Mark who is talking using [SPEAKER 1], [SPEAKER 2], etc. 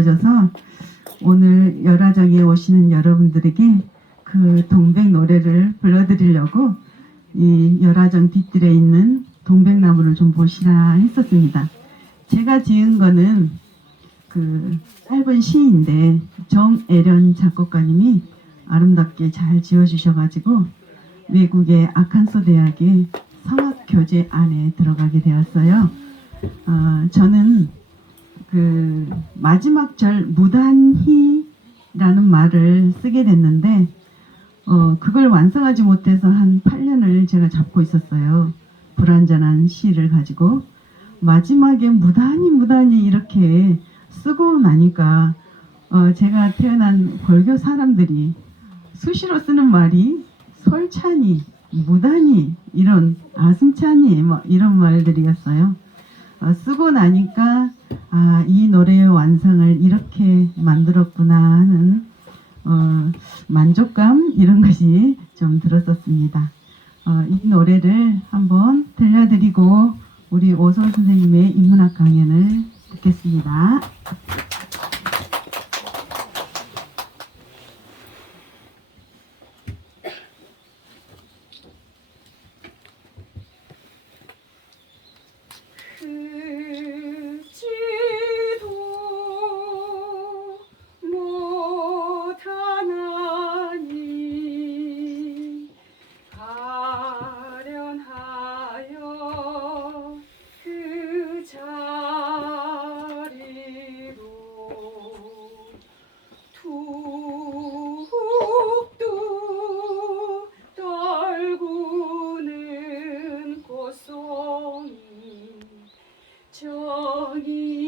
[SPEAKER 1] 주셔서 오늘 열화정에 오시는 여러분들에게 그 동백 노래를 불러드리려고 이 열화정 뒷뜰에 있는 동백나무를 좀 보시라 했었습니다. 제가 지은 거는 그 짧은 시인데 정애련 작곡가님이 아름답게 잘 지어주셔가지고 외국의 아칸소 대학의 성악 교재 안에 들어가게 되었어요. 어, 저는 그 마지막 절 무단히라는 말을 쓰게 됐는데 어, 그걸 완성하지 못해서 한 8년을 제가 잡고 있었어요. 불완전한 시를 가지고 마지막에 무단히 무단히 이렇게 쓰고 나니까 어, 제가 태어난 벌교 사람들이 수시로 쓰는 말이 솔찬이, 무단히 이런 아승찬이 뭐 이런 말들이었어요. 어, 쓰고 나니까 아, 이 노래의 완성을 이렇게 만들었구나 하는 어, 만족감 이런 것이 좀 들었었습니다. 어, 이 노래를 한번 들려드리고 우리 오솔 선생님의 인문학 강연을 듣겠습니다. 저기